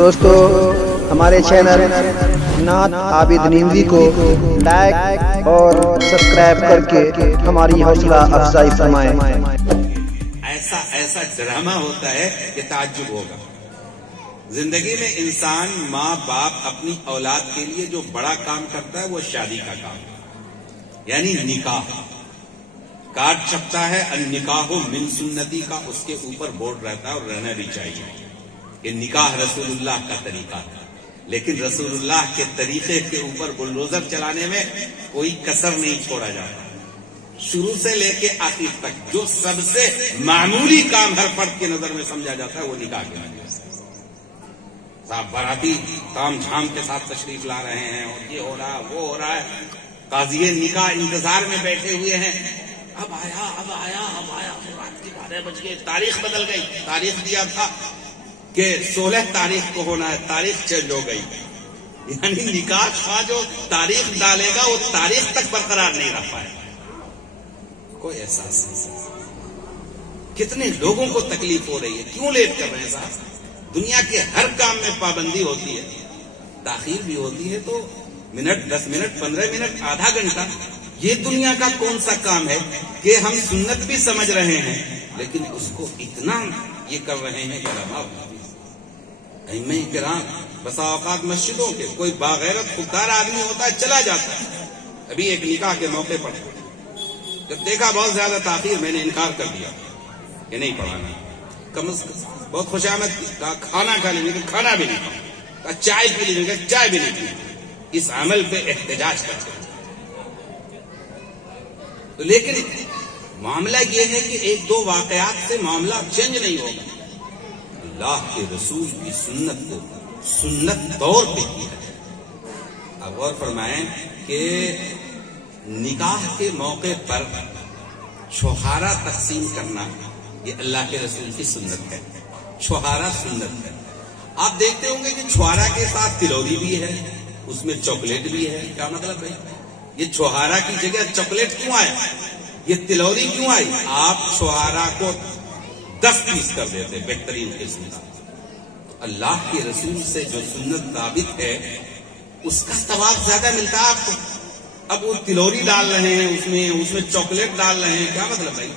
دوستو ہمارے چینل نعت عابد نیموی کو لائک اور سبسکرائب کر کے ہماری حوصلہ افزائی فرمائیں۔ ایسا ڈرامہ ہوتا ہے کہ تعجب ہوگا۔ زندگی میں انسان ماں باپ اپنی اولاد کے لیے جو بڑا کام کرتا ہے وہ شادی کا کام، یعنی نکاح۔ کارڈ چھپتا ہے النکاح من سنتی کا، اس کے اوپر بورڈ رہتا ہے اور رہنا بھی چاہیے کہ نکاح رسول اللہ کا طریقہ تھا، لیکن رسول اللہ کے طریقے کے اوپر بلڈوزر چلانے میں کوئی کسر نہیں چھوڑا جاتا۔ شروع سے لے کے آخر تک جو سب سے معمولی کام ہر فرد کی نظر میں سمجھا جاتا ہے وہ نکاح کے نام سے۔ صاحب باراتی تام جھام کے ساتھ تشریف لا رہے ہیں اور یہ ہو رہا ہے وہ ہو رہا ہے، قاضی نکاح انتظار میں بیٹھے ہوئے ہیں، اب آیا رات کے 12 بج گئے، تاریخ بدل گئی۔ تاریخ دیا تھا کہ 16 تاریخ کو ہونا ہے، تاریخ چینج ہو گئی۔ یعنی نکاح کا جو تاریخ ڈالے گا وہ تاریخ تک برقرار نہیں رہ پائے، کوئی احساس نہیں۔ کتنے لوگوں کو تکلیف ہو رہی ہے، کیوں لیٹ کر رہے ہیں صاحب؟ دنیا کے ہر کام میں پابندی ہوتی ہے، تاخیر بھی ہوتی ہے تو منٹ 10 منٹ 15 منٹ آدھا گھنٹہ، یہ دنیا کا کون سا کام ہے کہ ہم سنت بھی سمجھ رہے ہیں لیکن اس کو اتنا یہ کر رہے ہیں کہ ائمہ کرام بسا اوقات مسجدوں کے کوئی باغیرت خوددار آدمی ہوتا ہے چلا جاتا ہے۔ ابھی ایک نکاح کے موقع پر جب دیکھا بہت زیادہ تاخیر، میں نے انکار کر دیا کہ نہیں پڑھانا، کم از کم بہت خوشامد کہا کھانا کھا لیں گے، کھانا بھی نہیں کہا چائے پی لیں گے، چائے بھی نہیں پی۔ اس عمل پہ احتجاج کرتے ہیں، لیکن معاملہ یہ ہے کہ ایک دو واقعات سے معاملہ چینج نہیں ہوگا۔ اللہ کے رسول کی سنت کو سنت طور پہ کیا ہے۔ اب غور فرمائیں کہ نکاح کے موقع پر چھوہارا تقسیم کرنا یہ اللہ کے رسول کی سنت ہے، چھوہارا سنت ہے۔ آپ دیکھتے ہوں گے کہ چھوہارا کے ساتھ تلوری بھی ہے، اس میں چاکلیٹ بھی ہے۔ کیا مطلب ہے؟ یہ چھوہارا کی جگہ چاکلیٹ کیوں آیا، یہ تلوری کیوں آئی؟ آپ چھوہارا کو 10 پیس کر دیتے بہترین قسم کا۔ اللہ کے رسول سے جو سنت ثابت ہے اس کا ثواب زیادہ ملتا ہے آپ کو۔ اب وہ تلوری ڈال رہے ہیں اس میں چاکلیٹ ڈال رہے ہیں، کیا مطلب ہے؟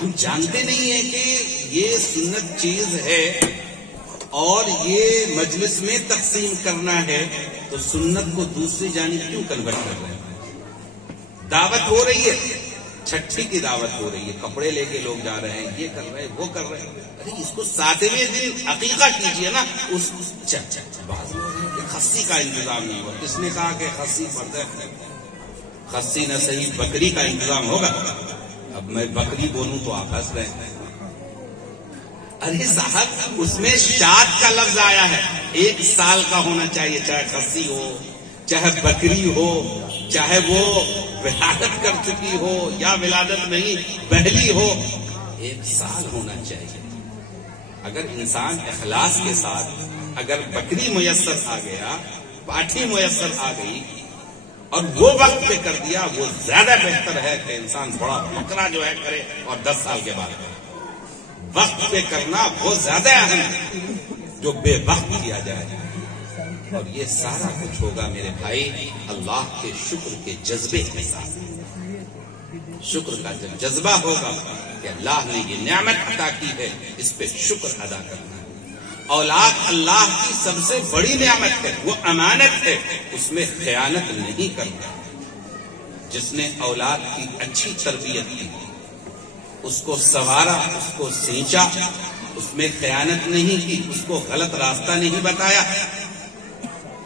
ہم جانتے نہیں ہیں کہ یہ سنت چیز ہے اور یہ مجلس میں تقسیم کرنا ہے تو سنت کو دوسری جانب کیوں کنورٹ کر رہے ہیں؟ دعوت ہو رہی ہے، چھٹی کی دعوت ہو رہی ہے، کپڑے لے کے لوگ جا رہے ہیں، یہ کر رہے ہیں وہ کر رہے ہیں، ارے اس کو 7ویں دن عقیقہ کیجئے نا۔ بعض لوگ ہیں کہ خصی کا انتظام نہیں ہوا، کس نے کہا کہ خصی فرض ہے؟ خصی نہ صحیح بکری کا انتظام ہوگا۔ اب میں بکری بولوں تو آپ ہنس رہے ہیں۔ ارے صاحب اس میں شاد کا لفظ آیا ہے، 1 سال کا ہونا چاہیے، چاہے خصی ہو چاہے بکری ہو چاہے وہ ولادت کر چکی ہو یا ولادت نہیں بہلی ہو، 1 سال ہونا چاہیے۔ اگر انسان اخلاص کے ساتھ اگر بکری میسر آ گیا، پاٹھی میسر آ گئی اور وہ وقت پہ کر دیا، وہ زیادہ بہتر ہے کہ انسان بڑا بکرا جو ہے کرے اور 10 سال کے بعد کرے۔ وقت پہ کرنا وہ زیادہ اہم ہے جو بے وقت کیا جائے، اور یہ سارا کچھ ہوگا میرے بھائی اللہ کے شکر کے جذبے کے ساتھ۔ شکر کا جب جذبہ ہوگا کہ اللہ نے یہ نعمت عطا کی ہے، اس پہ شکر ادا کرنا ہے۔ اولاد اللہ کی سب سے بڑی نعمت ہے، وہ امانت ہے، اس میں خیانت نہیں کرنا۔ جس نے اولاد کی اچھی تربیت کی، اس کو سنوارا، اس کو سینچا، اس میں خیانت نہیں کی، اس کو غلط راستہ نہیں بتایا،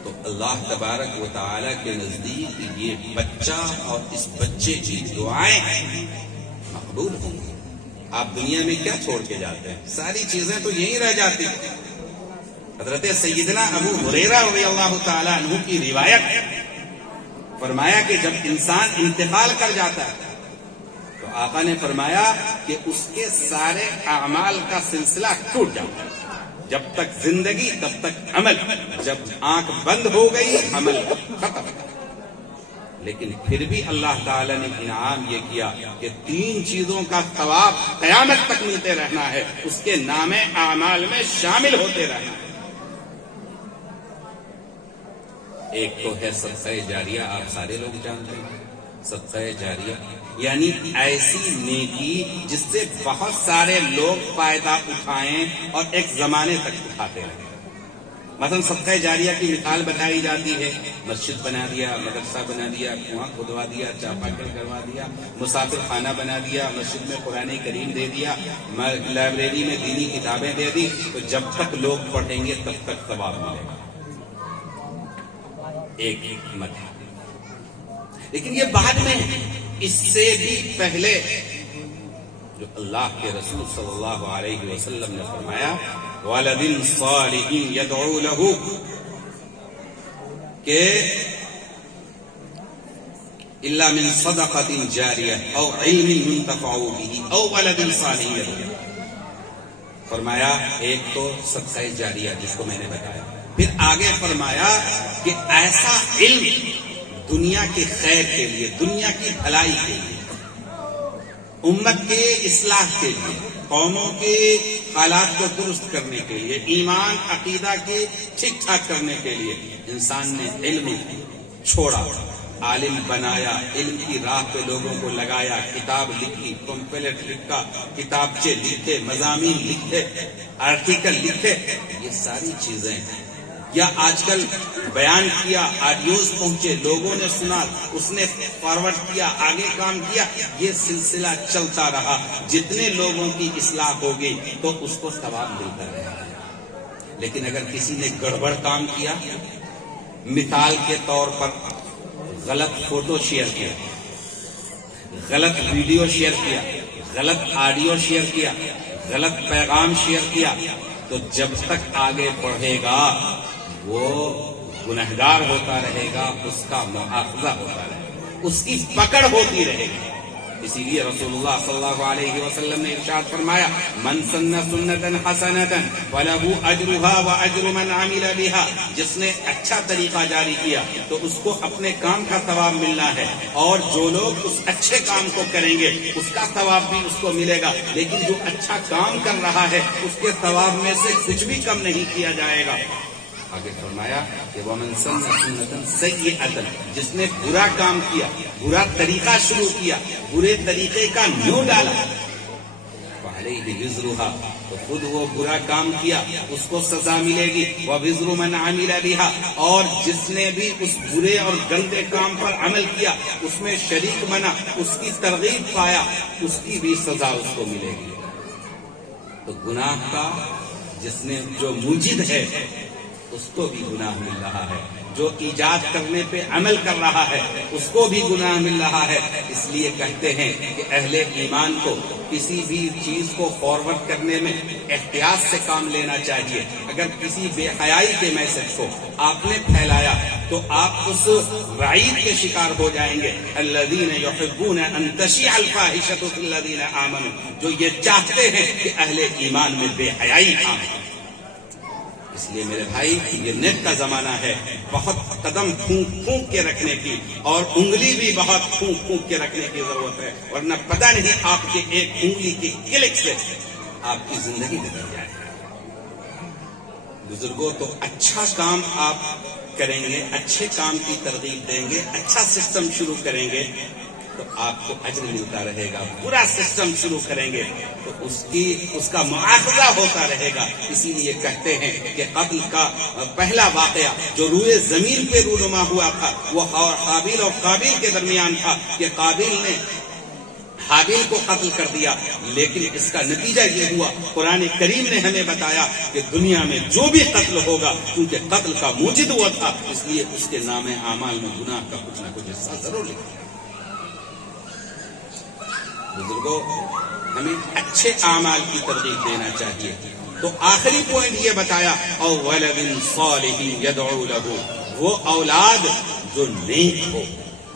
تو اللہ تبارک و تعالی کے نزدیک یہ بچہ اور اس بچے کی دعائیں مقبول ہوں گی۔ آپ دنیا میں کیا چھوڑ کے جاتے ہیں؟ ساری چیزیں تو یہیں رہ جاتی ہیں۔ حضرت سیدنا ابو ہریرہ رضی اللہ تعالی عنہ کی روایت، فرمایا کہ جب انسان انتقال کر جاتا ہے تو آقا نے فرمایا کہ اس کے سارے اعمال کا سلسلہ ٹوٹ جاتا ہے۔ جب تک زندگی تب تک عمل، جب آنکھ بند ہو گئی عمل ختم۔ لیکن پھر بھی اللہ تعالی نے انعام یہ کیا کہ 3 چیزوں کا ثواب قیامت تک ملتے رہنا ہے، اس کے نام اعمال میں شامل ہوتے رہنا ہے۔ ایک تو ہے صدقہ جاریہ، آپ سارے لوگ جانتے ہیں صدقہ جاریہ یعنی ایسی نیکی جس سے بہت سارے لوگ فائدہ اٹھائیں اور ایک زمانے تک اٹھاتے رہیں۔ مثلا صدقہ جاریہ کی مثال بتائی جاتی ہے، مسجد بنا دیا، مدرسہ بنا دیا، کنواں کھدوا دیا، چاپاکل کروا دیا، مسافر خانہ بنا دیا، مسجد میں قرآن کریم دے دیا، لائبریری میں دینی کتابیں دے دی، تو جب تک لوگ پڑھیں گے تب تک ثواب ملے گا۔ ایک حکمت ہے، لیکن یہ بعد میں اس سے بھی پہلے جو اللہ کے رسول صلی اللہ علیہ وسلم نے فرمایا وَلَدٍ صَالِحٍ يَدْعُو لَهُ کہ إِلَّا مِن صَدَقَةٍ جَارِيَةٍ أَوْ عِلْمٍ يُنْتَفَعُ بِهِ أَوْ وَلَدٍ صَالِحٍ يَدْعُو۔ فرمایا ایک تو صدقہ جاریہ جس کو میں نے بتایا، پھر آگے فرمایا کہ ایسا علم دنیا کے خیر کے لیے، دنیا کی بھلائی کے لیے، امت کے اصلاح کے لیے، قوموں کے حالات کو درست کرنے کے لیے، ایمان عقیدہ کے ٹھیک ٹھاک کرنے کے لیے انسان نے علم چھوڑا، عالم بنایا، علم کی راہ پہ لوگوں کو لگایا، کتاب لکھی، پمفلیٹ لکھا، کتابچے لکھے، مضامین لکھے، آرٹیکل لکھے، یہ ساری چیزیں ہیں۔ یا آج کل بیان کیا، آڈیوز پہنچے، لوگوں نے سنا، اس نے فارورڈ کیا، آگے کام کیا، یہ سلسلہ چلتا رہا، جتنے لوگوں کی اصلاح ہوگی تو اس کو ثواب ملتا رہے گا۔ لیکن اگر کسی نے گڑبڑ کام کیا، مثال کے طور پر غلط فوٹو شیئر کیا، غلط ویڈیو شیئر کیا، غلط آڈیو شیئر کیا، غلط پیغام شیئر کیا، تو جب تک آگے بڑھے گا وہ گنہگار ہوتا رہے گا، اس کا مواخذہ ہوتا رہے گا، اس کی پکڑ ہوتی رہے گی۔ اسی لیے رسول اللہ صلی اللہ علیہ وسلم نے ارشاد فرمایا من سن سنتا حسنتا فلہ اجرھا واجر من عمل بها، جس نے اچھا طریقہ جاری کیا تو اس کو اپنے کام کا ثواب ملنا ہے، اور جو لوگ اس اچھے کام کو کریں گے اس کا ثواب بھی اس کو ملے گا، لیکن جو اچھا کام کر رہا ہے اس کے ثواب میں سے کچھ بھی کم نہیں کیا جائے گا۔ آگے فرمایا کہ وَمَن سَنَّ سُنَّةً سَيِّئَةً، جس نے برا کام کیا، برا طریقہ شروع کیا، برے طریقے کا نیو ڈالا، فَعَلَيْهِ وِزْرُهَا، تو خود وہ برا کام کیا، اس کو سزا ملے گی، وَوِزْرُ مَنْ عَمِلَ بِهَا، اور جس نے بھی اس برے اور گندے کام پر عمل کیا، اس میں شریک بنا، اس کی ترغیب پایا، اس کی بھی سزا اس کو ملے گی۔ تو گناہ کا جس نے جو موجد ہے اس کو بھی گناہ مل رہا ہے، جو ایجاد کرنے پہ عمل کر رہا ہے اس کو بھی گناہ مل رہا ہے۔ اس لیے کہتے ہیں کہ اہل ایمان کو کسی بھی چیز کو فارورڈ کرنے میں احتیاط سے کام لینا چاہیے۔ اگر کسی بے حیائی کے میسج کو آپ نے پھیلایا تو آپ اس وعید کے شکار ہو جائیں گے، الذین یحبون ان تشیع الفاحشۃ فی الذین آمنوا، جو یہ چاہتے ہیں کہ اہل ایمان میں بے حیائی عام ہو۔ اس لیے میرے بھائی یہ نیٹ کا زمانہ ہے، بہت قدم پھونک پھونک کے رکھنے کی اور انگلی بھی بہت پھونک پھونک کے رکھنے کی ضرورت ہے، ورنہ پتہ نہیں آپ کے ایک انگلی کی کلک سے آپ کی زندگی بدل جائے۔ بزرگوں تو اچھا کام آپ کریں گے، اچھے کام کی ترغیب دیں گے، اچھا سسٹم شروع کریں گے تو آپ کو اجر ملتا رہے گا، برا سسٹم شروع کریں گے تو اس کا مواخذہ ہوتا رہے گا۔ اسی لیے کہتے ہیں کہ قتل کا پہلا واقعہ جو روئے زمین پہ رونما ہوا تھا وہ حابیل اور قابیل کے درمیان تھا کہ قابیل نے حابیل کو قتل کر دیا، لیکن اس کا نتیجہ یہ ہوا، قرآن کریم نے ہمیں بتایا کہ دنیا میں جو بھی قتل ہوگا، کیونکہ قتل کا موجد ہوا تھا، اس لیے اس کے نام اعمال میں گناہ کا کچھ نہ کچھ حصہ ضرور لکھا۔ بزرگوں ہمیں اچھے اعمال کی ترغیب دینا چاہیے۔ تو آخری پوائنٹ یہ بتایا او ولد صالح يدعو له، وہ اولاد جو نیک ہو،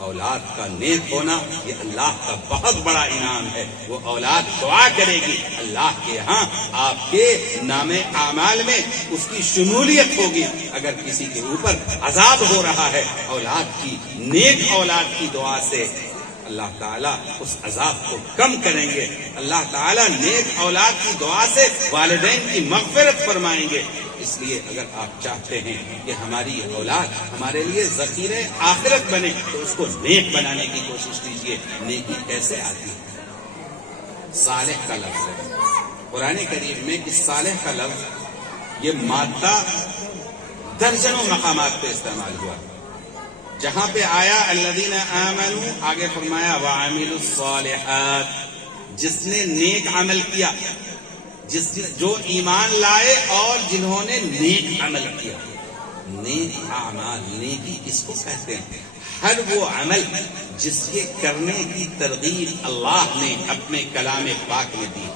اولاد کا نیک ہونا یہ اللہ کا بہت بڑا انعام ہے. وہ اولاد دعا کرے گی، اللہ کے ہاں آپ کے نام اعمال میں اس کی شمولیت ہوگی. اگر کسی کے اوپر عذاب ہو رہا ہے، اولاد کی، نیک اولاد کی دعا سے اللہ تعالیٰ اس عذاب کو کم کریں گے. اللہ تعالیٰ نیک اولاد کی دعا سے والدین کی مغفرت فرمائیں گے. اس لیے اگر آپ چاہتے ہیں کہ ہماری اولاد ہمارے لیے ذخیرہ آخرت بنے تو اس کو نیک بنانے کی کوشش کیجیے. نیکی کیسے آتی ہے؟ صالح کا لفظ ہے قرآن کریم میں. اس صالح کا لفظ یہ مادہ درجنوں مقامات پہ استعمال ہوا. جہاں پہ آیا الذین آمنوا، آگے فرمایا وعملوا الصالحات، جس نے نیک عمل کیا، جو ایمان لائے اور جنہوں نے نیک عمل کیا. نیک اعمال، نیکی کس کو کہتے ہیں؟ ہر وہ عمل جس کے کرنے کی ترغیب اللہ نے اپنے کلام پاک میں دی،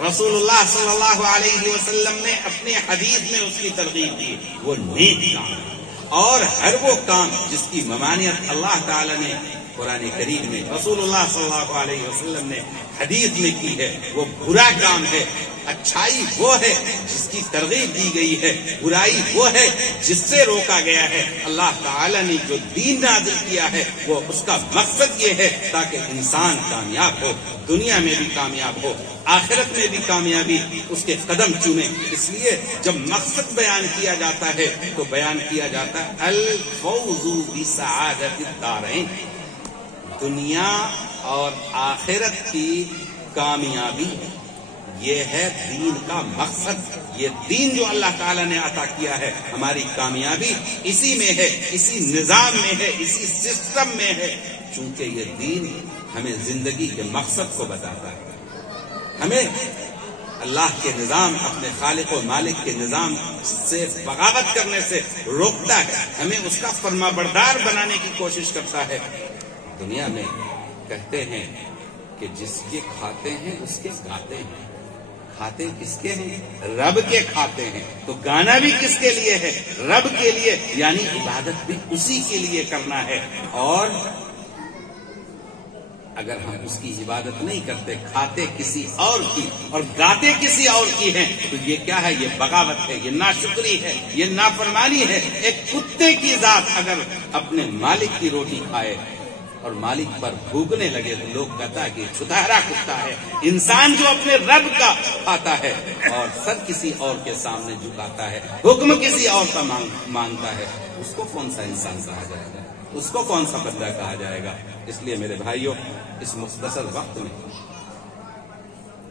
رسول اللہ صلی اللہ علیہ وسلم نے اپنے حدیث میں اس کی ترغیب دی، وہ نیک کام ہے. اور ہر وہ کام جس کی ممانعت اللہ تعالی نے قرآن کریم میں، رسول اللہ صلی اللہ علیہ وسلم نے حدیث میں کی ہے، وہ برا کام ہے. اچھائی وہ ہے جس کی ترغیب دی گئی ہے، برائی وہ ہے جس سے روکا گیا ہے. اللہ تعالی نے جو دین نازل کیا ہے وہ اس کا مقصد یہ ہے تاکہ انسان کامیاب ہو، دنیا میں بھی کامیاب ہو، آخرت میں بھی کامیابی اس کے قدم چومے. اس لیے جب مقصد بیان کیا جاتا ہے تو بیان کیا جاتا ہے الفوز بسعادت الدارین، دنیا اور آخرت کی کامیابی. یہ ہے دین کا مقصد. یہ دین جو اللہ تعالیٰ نے عطا کیا ہے، ہماری کامیابی اسی میں ہے، اسی نظام میں ہے، اسی سسٹم میں ہے. چونکہ یہ دین ہمیں زندگی کے مقصد کو بتاتا ہے، ہمیں اللہ کے نظام، اپنے خالق و مالک کے نظام سے بغاوت کرنے سے روکتا ہے، ہمیں اس کا فرما بردار بنانے کی کوشش کرتا ہے. دنیا میں کہتے ہیں کہ جس کے کھاتے ہیں اس کے گاتے ہیں. کھاتے کس کے ہیں؟ رب کے کھاتے ہیں. تو گانا بھی کس کے لیے ہے؟ رب کے لیے. یعنی عبادت بھی اسی کے لیے کرنا ہے. اور اگر ہم اس کی عبادت نہیں کرتے، کھاتے کسی اور کی اور گاتے کسی اور کی ہیں، تو یہ کیا ہے؟ یہ بغاوت ہے، یہ ناشکری ہے، یہ نافرمانی ہے. ایک کتے کی ذات اگر اپنے مالک کی روٹی کھائے اور مالک پر بھوکنے لگے تو لوگ کہتا ہے کہ چھتہرا کتا ہے. انسان جو اپنے رب کا کھاتا ہے اور سر کسی اور کے سامنے جھکاتا ہے، حکم کسی اور کا مانگتا ہے، اس کو کون سا انسان کہا جائے گا؟ اس کو کون سا بندہ کہا جائے گا؟ اس لیے میرے بھائیوں، اس مختصر وقت میں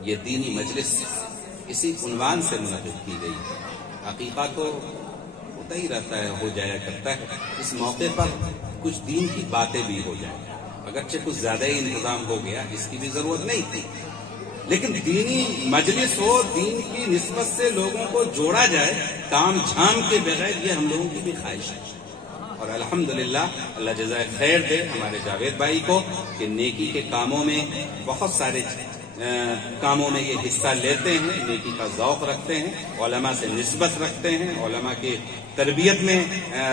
یہ دینی مجلس اسی عنوان سے منعقد کی گئی ہے. عقیقہ تو ہوتا ہی رہتا ہے، ہو جایا کرتا ہے. اس موقع پر کچھ دین کی باتیں بھی ہو جائیں، اگرچہ کچھ زیادہ ہی انتظام ہو گیا، اس کی بھی ضرورت نہیں تھی، لیکن دینی مجلس ہو، دین کی نسبت سے لوگوں کو جوڑا جائے کام جھام کے بغیر، یہ ہم لوگوں کی بھی خواہش ہے. اور الحمدللہ اللہ جزائے خیر دے ہمارے جاوید بھائی کو کہ نیکی کے کاموں میں، بہت سارے کاموں میں یہ حصہ لیتے ہیں، نیکی کا ذوق رکھتے ہیں، علماء سے نسبت رکھتے ہیں، علماء کی تربیت میں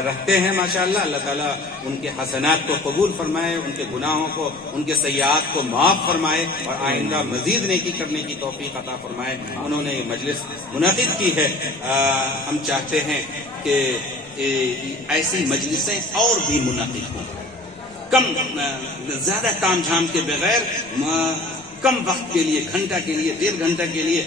رکھتے ہیں. ماشاءاللہ اللہ تعالیٰ ان کے حسنات کو قبول فرمائے، ان کے گناہوں کو، ان کے سیئات کو معاف فرمائے اور آئندہ مزید نیکی کرنے کی توفیق عطا فرمائے. انہوں نے یہ مجلس منعقد کی ہے. ہم چاہتے ہیں کہ ایسی مجلسیں اور بھی منعقد ہوں، کم زیادہ تام جھام کے بغیر، کم وقت کے لیے، گھنٹہ کے لیے، 1.5 گھنٹہ کے لیے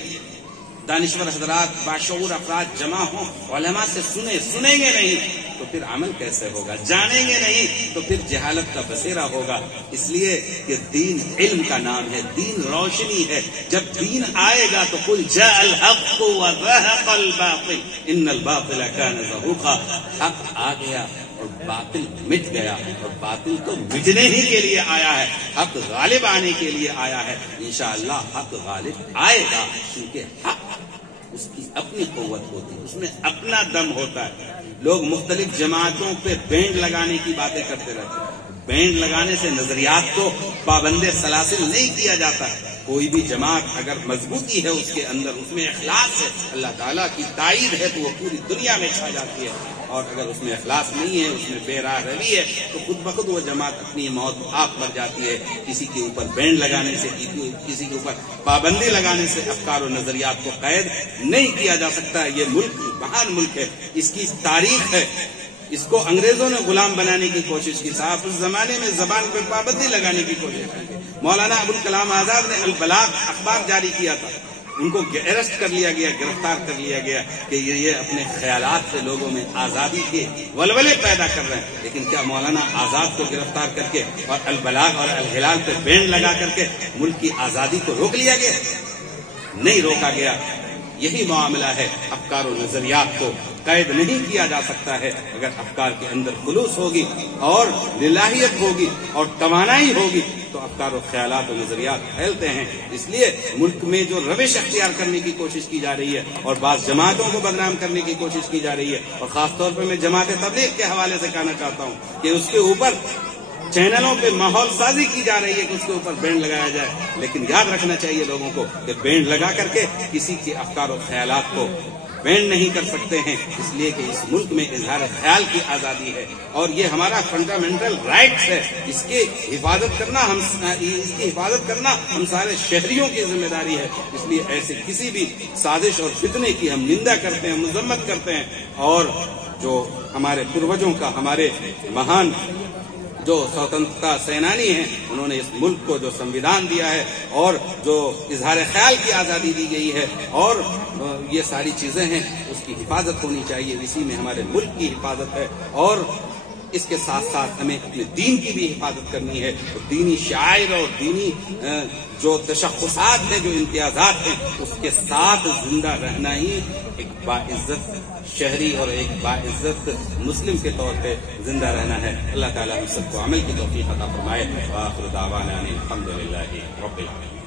دانشور حضرات، باشعور افراد جمع ہوں، علماء سے سنیں گے نہیں تو پھر عمل کیسے ہوگا؟ جانیں گے نہیں تو پھر جہالت کا بسیرا ہوگا. اس لیے کہ دین علم کا نام ہے، دین روشنی ہے. جب دین آئے گا تو قل جاء الحق وزهق الباطل ان الباطل كان زهوقا. حق آ گیا اور باطل مٹ گیا، اور باطل تو مٹنے ہی کے لیے آیا ہے، حق غالب آنے کے لیے آیا ہے. انشاءاللہ حق غالب آئے گا، کیونکہ حق اس کی اپنی قوت ہوتی ہے، اس میں اپنا دم ہوتا ہے. لوگ مختلف جماعتوں پہ بینڈ لگانے کی باتیں کرتے رہتے ہیں. بینڈ لگانے سے نظریات کو پابند سلاسل نہیں کیا جاتا ہے. کوئی بھی جماعت اگر مضبوطی ہے اس کے اندر، اس میں اخلاص ہے، اللہ تعالیٰ کی تائید ہے، تو وہ پوری دنیا میں چھا جاتی ہے. اور اگر اس میں اخلاص نہیں ہے، اس میں بے راہ روی ہے، تو خود بخود وہ جماعت اپنی موت آپ مر جاتی ہے. کسی کے اوپر بین لگانے سے، کسی کے اوپر پابندی لگانے سے افکار و نظریات کو قید نہیں کیا جا سکتا. یہ ملک مہان ملک ہے، اس کی تاریخ ہے. اس کو انگریزوں نے غلام بنانے کی کوشش کی. صاحب اس زمانے میں زبان پر پابندی لگانے کی کوشش کی. مولانا ابوالکلام آزاد نے البلاغ اخبار جاری کیا تھا، ان کو اریسٹ کر لیا گیا، گرفتار کر لیا گیا کہ یہ اپنے خیالات سے لوگوں میں آزادی کے ولولے پیدا کر رہے ہیں. لیکن کیا مولانا آزاد کو گرفتار کر کے اور البلاغ اور الہلال پہ بین لگا کر کے ملک کی آزادی کو روک لیا گیا؟ نہیں روکا گیا. یہی معاملہ ہے، افکار و نظریات کو قید نہیں کیا جا سکتا ہے. اگر افکار کے اندر خلوص ہوگی اور للہیت ہوگی اور توانائی ہوگی تو افکار و خیالات و نظریات پھیلتے ہیں. اس لیے ملک میں جو روش اختیار کرنے کی کوشش کی جا رہی ہے اور بعض جماعتوں کو بدنام کرنے کی کوشش کی جا رہی ہے، اور خاص طور پر میں جماعت تبلیغ کے حوالے سے کہنا چاہتا ہوں کہ اس کے اوپر چینلوں پہ ماحول سازی کی جا رہی ہے کہ اس کے اوپر بینڈ لگایا جائے. لیکن یاد رکھنا چاہیے لوگوں کو کہ بینڈ لگا کر کے کسی کے افکار و خیالات کو بینڈ نہیں کر سکتے ہیں، اس لیے کہ اس ملک میں اظہار خیال کی آزادی ہے اور یہ ہمارا فنڈامنٹل رائٹس ہے. اس کی حفاظت کرنا ہم سارے شہریوں کی ذمہ داری ہے. اس لیے ایسے کسی بھی سازش اور فتنے کی ہم نندا کرتے ہیں، مذمت کرتے ہیں. اور جو ہمارے پروجوں کا، ہمارے مہان جو سوتنترتا سینانی ہیں، انہوں نے اس ملک کو جو سنویدھان دیا ہے اور جو اظہار خیال کی آزادی دی گئی ہے اور یہ ساری چیزیں ہیں، اس کی حفاظت ہونی چاہیے. اسی میں ہمارے ملک کی حفاظت ہے اور اس کے ساتھ ساتھ ہمیں اپنے دین کی بھی حفاظت کرنی ہے. دینی شعائر اور دینی جو تشخصات ہیں، جو امتیازات ہیں، اس کے ساتھ زندہ رہنا ہی ایک باعزت شہری اور ایک باعزت مسلم کے طور پہ زندہ رہنا ہے. اللہ تعالیٰ ہم سب کو عمل کی توفیق عطا فرمائے. وآخر دعوانا الحمدللہ رب العالمین.